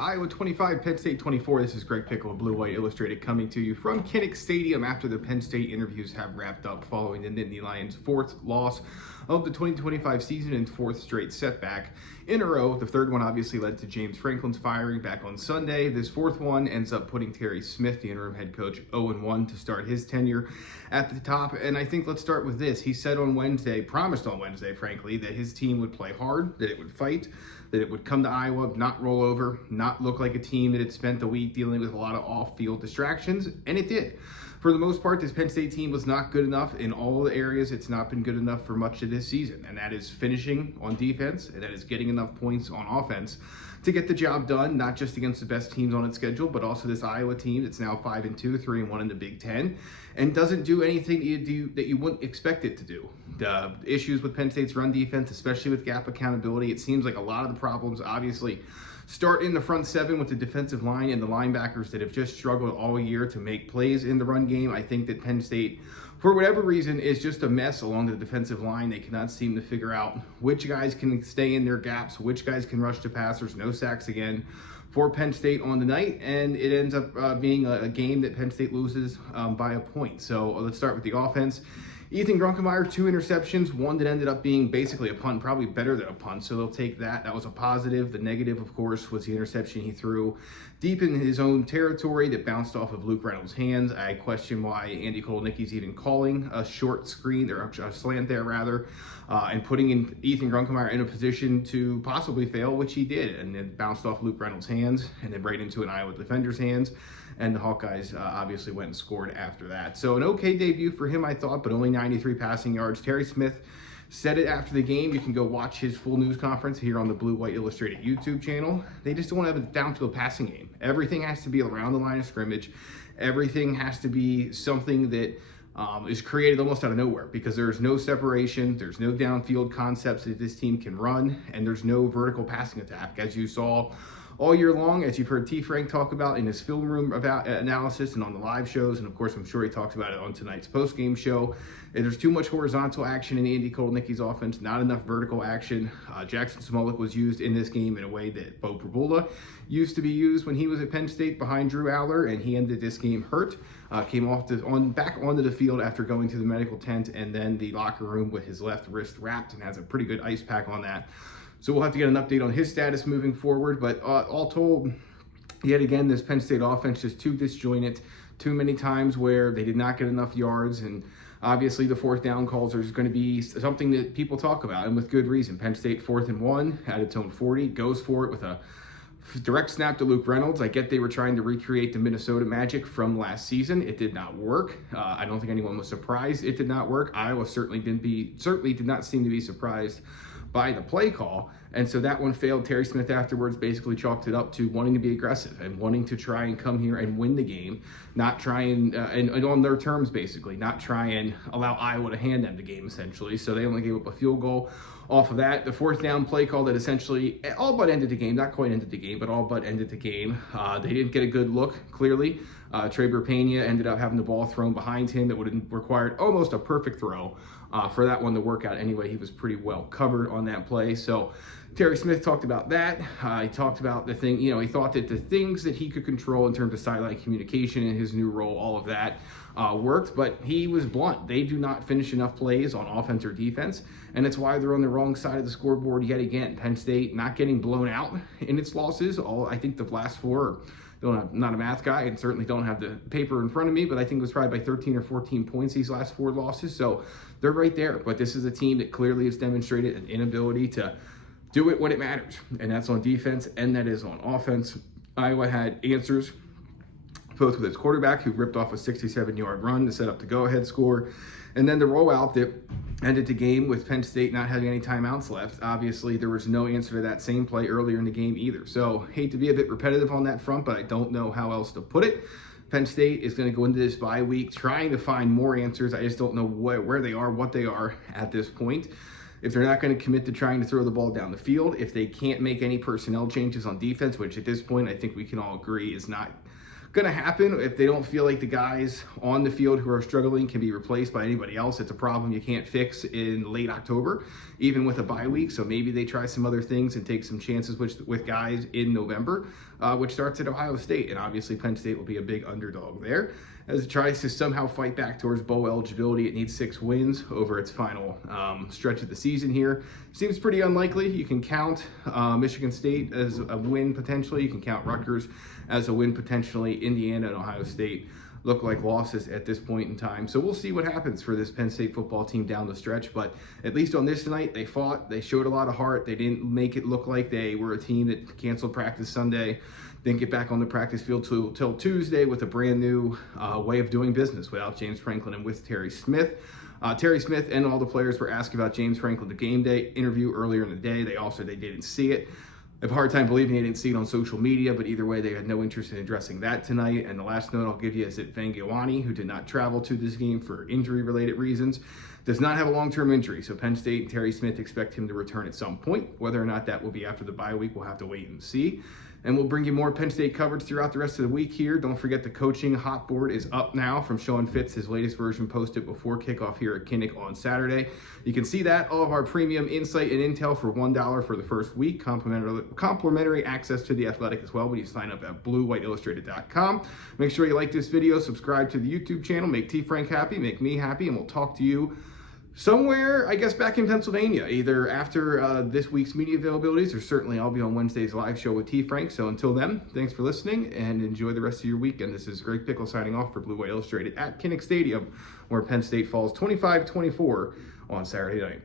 Iowa 25, Penn State 24. This is Greg Pickel of Blue White Illustrated coming to you from Kinnick Stadium after the Penn State interviews have wrapped up following the Nittany Lions' fourth loss of the 2025 season and fourth straight setback in a row. The third one obviously led to James Franklin's firing back on Sunday. This fourth one ends up putting Terry Smith, the interim head coach, 0-1 to start his tenure at the top. And I think let's start with this. He said on Wednesday, promised on Wednesday, frankly, that his team would play hard, that it would fight, that it would come to Iowa, not roll over, not look like a team that had spent the week dealing with a lot of off-field distractions, and it did. For the most part, this Penn State team was not good enough in all the areas. It's not been good enough for much of this season, and that is finishing on defense, and that is getting enough points on offense to get the job done, not just against the best teams on its schedule, but also this Iowa team that's now 5-2, 3-1 in the Big Ten, and doesn't do anything that you wouldn't expect it to do. The issues with Penn State's run defense, especially with gap accountability, it seems like a lot of the problems obviously start in the front seven with the defensive line and the linebackers that have just struggled all year to make plays in the run game. I think that Penn State, for whatever reason, is just a mess along the defensive line. They cannot seem to figure out which guys can stay in their gaps, which guys can rush to passers. No sacks again for Penn State on the night, and it ends up being a game that Penn State loses by a point. So let's start with the offense. Ethan Grunkemeyer, 2 interceptions, one that ended up being basically a punt, probably better than a punt, so they'll take that. That was a positive. The negative, of course, was the interception he threw deep in his own territory that bounced off of Luke Reynolds' hands. I question why Andy Kolodnicki's even calling a short screen, or a slant there, rather, and putting in Ethan Grunkemeyer in a position to possibly fail, which he did, and it bounced off Luke Reynolds' hands and then right into an Iowa defender's hands. And the Hawkeyes obviously went and scored after that. So an okay debut for him, I thought, but only 93 passing yards. Terry Smith said it after the game. You can go watch his full news conference here on the Blue White Illustrated YouTube channel. They just don't want to have a downfield passing game. Everything has to be around the line of scrimmage. Everything has to be something that is created almost out of nowhere, because there's no separation, there's no downfield concepts that this team can run, and there's no vertical passing attack, as you saw all year long, as you've heard T. Frank talk about in his film room about analysis and on the live shows, and of course I'm sure he talks about it on tonight's post-game show. And there's too much horizontal action in Andy Kolodnicki's offense, not enough vertical action. Jackson Smolik was used in this game in a way that Bo Prabula used to be used when he was at Penn State behind Drew Allar, and he ended this game hurt. Came back onto the field after going to the medical tent and then the locker room with his left wrist wrapped, and has a pretty good ice pack on that. So we'll have to get an update on his status moving forward. But all told, yet again, this Penn State offense just too disjointed, too many times where they did not get enough yards. And obviously the fourth down calls are going to be something that people talk about, and with good reason. Penn State 4th and 1 at its own 40, goes for it with a direct snap to Luke Reynolds. I get they were trying to recreate the Minnesota magic from last season. It did not work. I don't think anyone was surprised it did not work. Iowa certainly did not seem to be surprised by the play call, and so that one failed. Terry Smith afterwards basically chalked it up to wanting to be aggressive and wanting to try and come here and win the game, not try and on their terms, basically, not try and allow Iowa to hand them the game, essentially. So they only gave up a field goal off of that. The fourth down play call that essentially all but ended the game, not quite ended the game, but all but ended the game. They didn't get a good look, clearly. Traber Pena ended up having the ball thrown behind him that would have required almost a perfect throw for that one to work out anyway. He was pretty well covered on that play. So Terry Smith talked about that. He talked about the thing, he thought that the things that he could control in terms of sideline communication in his new role, all of that worked, but he was blunt. They do not finish enough plays on offense or defense, and it's why they're on the wrong side of the scoreboard yet again. Penn State not getting blown out in its losses. I think the last four, not a math guy, and certainly don't have the paper in front of me, but I think it was probably by 13 or 14 points these last 4 losses. So they're right there. But this is a team that clearly has demonstrated an inability to do it when it matters, and that's on defense and that is on offense. Iowa had answers, both with its quarterback, who ripped off a 67-yard run to set up the go-ahead score, and then the rollout that ended the game with Penn State not having any timeouts left. Obviously, there was no answer to that same play earlier in the game either. So, hate to be a bit repetitive on that front, but I don't know how else to put it. Penn State is going to go into this bye week trying to find more answers. I just don't know where they are, what they are at this point. If they're not going to commit to trying to throw the ball down the field, if they can't make any personnel changes on defense, which at this point I think we can all agree is not going to happen if they don't feel like the guys on the field who are struggling can be replaced by anybody else. It's a problem you can't fix in late October, even with a bye week. So maybe they try some other things and take some chances with guys in November, which starts at Ohio State. And obviously Penn State will be a big underdog there as it tries to somehow fight back towards bowl eligibility. It needs 6 wins over its final stretch of the season here. Seems pretty unlikely. You can count Michigan State as a win potentially. You can count Rutgers as a win potentially. Indiana and Ohio State look like losses at this point in time. So we'll see what happens for this Penn State football team down the stretch. But at least on this night, they fought. They showed a lot of heart. They didn't make it look like they were a team that canceled practice Sunday, didn't get back on the practice field till Tuesday with a brand new way of doing business without James Franklin and with Terry Smith. Terry Smith and all the players were asked about James Franklin, the game day interview earlier in the day. They didn't see it. I have a hard time believing they didn't see it on social media, but either way, they had no interest in addressing that tonight. And the last note I'll give you is that Vangewani, who did not travel to this game for injury-related reasons, does not have a long-term injury. So Penn State and Terry Smith expect him to return at some point. Whether or not that will be after the bye week, we'll have to wait and see. And we'll bring you more Penn State coverage throughout the rest of the week here. Don't forget the coaching hot board is up now from Sean Fitz. His latest version posted before kickoff here at Kinnick on Saturday. You can see that, all of our premium insight and intel for $1 for the first week. Complimentary access to The Athletic as well when you sign up at bluewhiteillustrated.com. Make sure you like this video, subscribe to the YouTube channel, make T. Frank happy, make me happy, and we'll talk to you somewhere, I guess, back in Pennsylvania, either after this week's media availabilities, or certainly I'll be on Wednesday's live show with T. Frank. So until then, thanks for listening and enjoy the rest of your weekend. This is Greg Pickel signing off for Blue White Illustrated at Kinnick Stadium, where Penn State falls 25-24 on Saturday night.